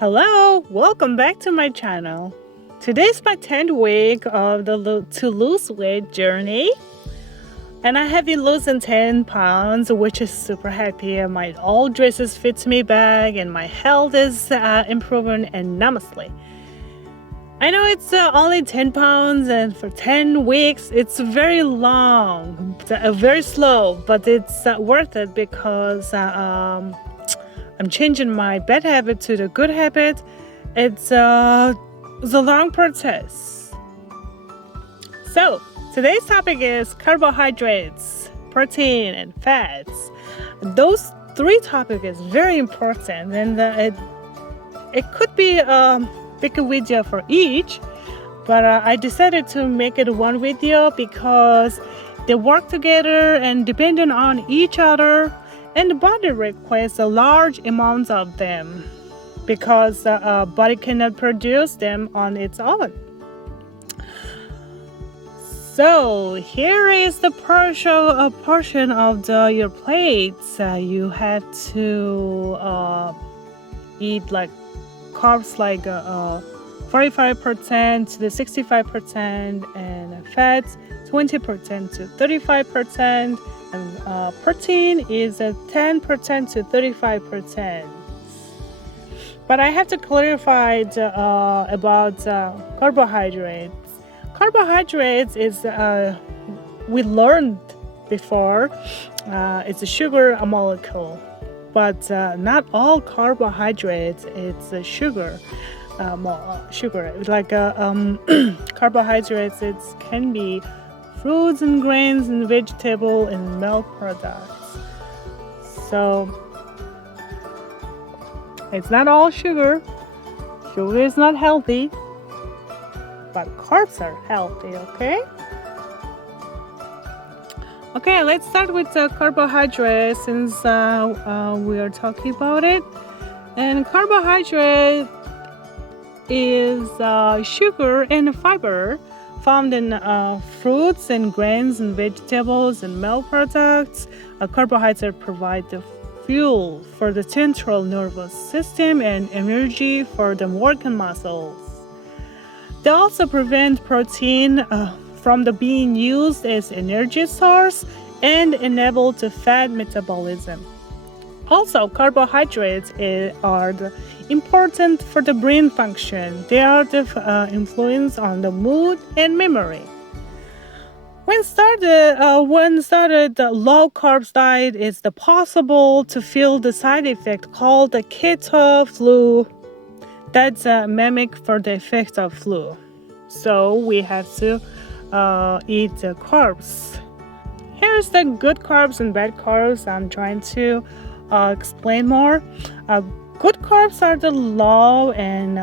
Hello, welcome back to my channel. Today's my 10th week of the to lose weight journey. And I have been losing 10 pounds, which is super happy. And my old dresses fits me back and my health is improving enormously. I know it's only 10 pounds and for 10 weeks, it's very long, very slow, but it's worth it because I'm changing my bad habit to the good habit. It's a long process. So today's topic is carbohydrates, protein, and fats. Those three topics is very important, and it could be a bigger video for each, but I decided to make it one video because they work together and depending on each other. And the body requires a large amount of them because the body cannot produce them on its own. So here is the portion of your plates. You have to eat like carbs like 45% to 65% and fats 20% to 35%. And protein is 10% to 35%. But I have to clarify about carbohydrates. Carbohydrates is, we learned before, it's a sugar molecule. But not all carbohydrates, it's sugar. Sugar. Like carbohydrates, it can be fruits and grains and vegetable and milk products. So it's not all sugar. Sugar is not healthy, but carbs are healthy, okay? Okay, let's start with carbohydrates since we are talking about it. And carbohydrate is sugar and fiber found in fruits and grains and vegetables and milk products. Carbohydrates provide the fuel for the central nervous system and energy for the working muscles. They also prevent protein from being used as energy source and enable the fat metabolism. Also, carbohydrates are important for the brain function. They are the influence on the mood and memory. When started the low carbs diet, it's possible to feel the side effect called the keto flu. That's a mimic for the effect of flu. So we have to eat the carbs. Here's the good carbs and bad carbs. I'm trying to explain more. Good carbs are the low and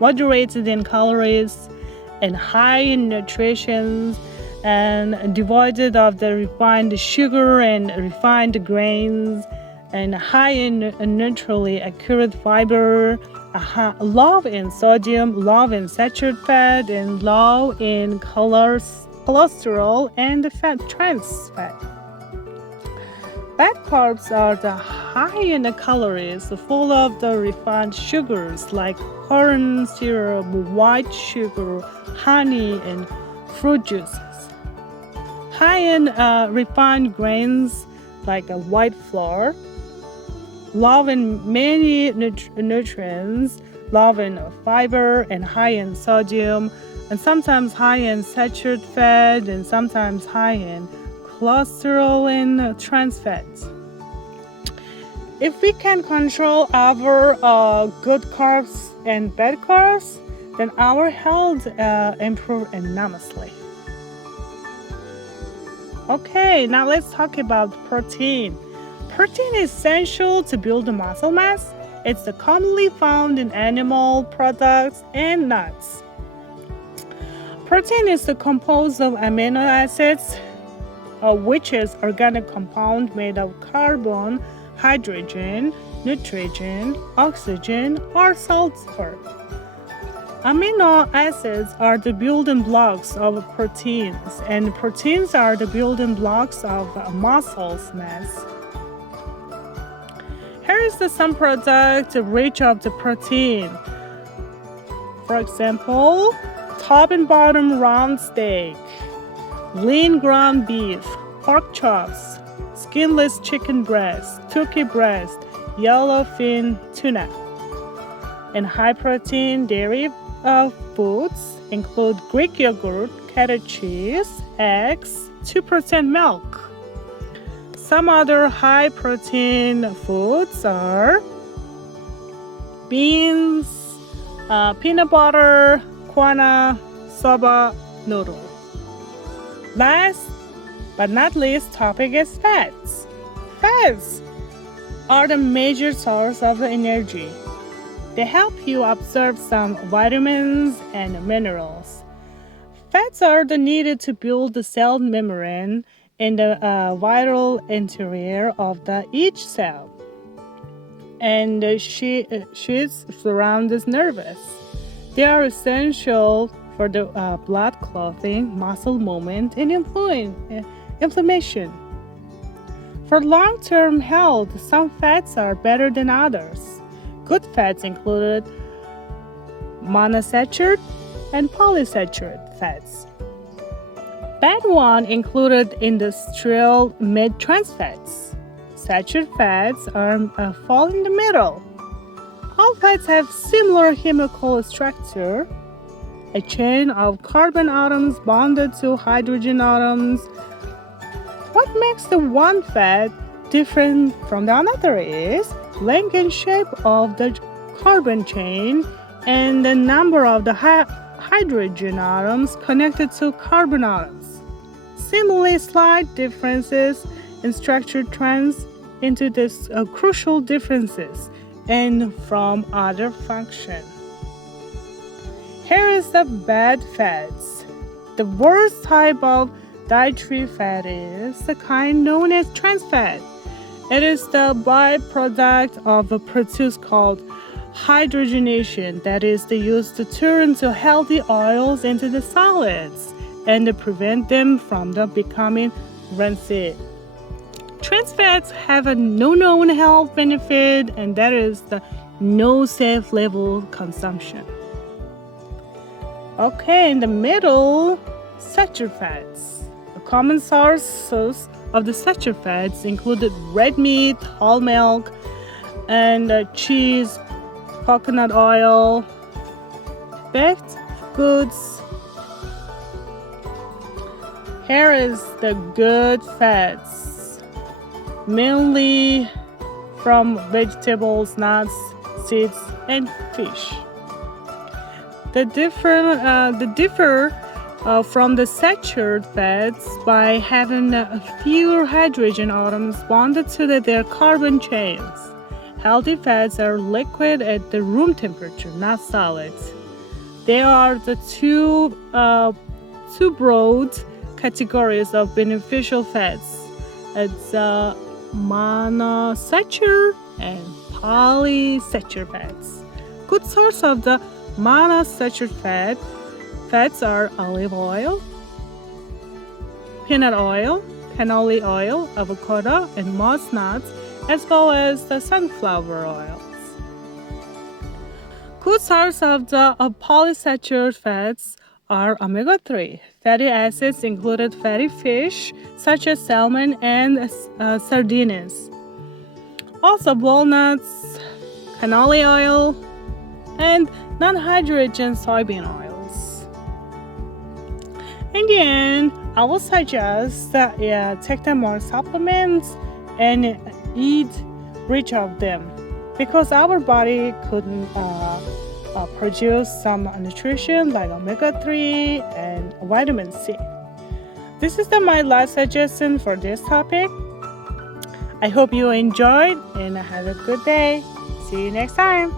moderated in calories and high in nutrition and devoid of the refined sugar and refined grains and high in neutrally accurate fiber, low in sodium, low in saturated fat, and low in cholesterol and trans fat. Bad carbs are the high in the calories, full of the refined sugars like corn syrup, white sugar, honey, and fruit juices. High in refined grains like white flour, low in many nutrients, low in fiber, and high in sodium, and sometimes high in saturated fat, and sometimes high in cholesterol and trans fats. If we can control our good carbs and bad carbs, then our health improves enormously. Okay, now let's talk about protein. Protein is essential to build muscle mass. It's commonly found in animal products and nuts. Protein is composed of amino acids, which is organic compound made of carbon, hydrogen, nitrogen, oxygen, or sulfur. Amino acids are the building blocks of proteins, and proteins are the building blocks of muscle mass. Here is some products rich of the protein. For example, top and bottom round steak, lean ground beef, pork chops, skinless chicken breast, turkey breast, yellowfin tuna. And high-protein dairy foods include Greek yogurt, cottage cheese, eggs, 2% milk. Some other high-protein foods are beans, peanut butter, quinoa, soba noodle. Last but not least topic is fats. Fats are the major source of energy. They help you absorb some vitamins and minerals. Fats are needed to build the cell membrane in the vital interior of each cell, and sheets surround the nervous. They are essential for the blood clotting, muscle movement, and inflammation. For long-term health, some fats are better than others. Good fats include monosaturated and polysaccharide fats. Bad one included industrial mid-trans fats. Saturated fats fall in the middle. All fats have similar chemical structure, a chain of carbon atoms bonded to hydrogen atoms. What makes the one fat different from the another is length and shape of the carbon chain and the number of the hydrogen atoms connected to carbon atoms. Similarly, slight differences in structure trends into these crucial differences and from other function. Here is the bad fats. The worst type of dietary fat is the kind known as trans fat. It is the byproduct of a process called hydrogenation, that is used to turn the healthy oils into the solids and to prevent them from becoming rancid. Trans fats have no known health benefit, and that is the no safe level consumption. Okay, in the middle, saturated fats. A common sources of the saturated fats included red meat, whole milk, and cheese, coconut oil, baked goods. Here is the good fats, mainly from vegetables, nuts, seeds, and fish. They differ from the saturated fats by having fewer hydrogen atoms bonded to their carbon chains. Healthy fats are liquid at the room temperature, not solids. There are the two broad categories of beneficial fats. It's monosaturated and polysaccharide fats. Good source of the monosaturated fats are olive oil, peanut oil, canola oil, avocado, and moss nuts, as well as the sunflower oils. Good source of the polysaccharide fats are omega-3. Fatty acids included fatty fish such as salmon and sardines. Also walnuts, canola oil, and non-hydrogen soybean oils. In the end, I will suggest that take them more supplements and eat rich of them, because our body couldn't produce some nutrition like omega-3 and vitamin C. This is my last suggestion for this topic. I hope you enjoyed and have a good day. See you next time.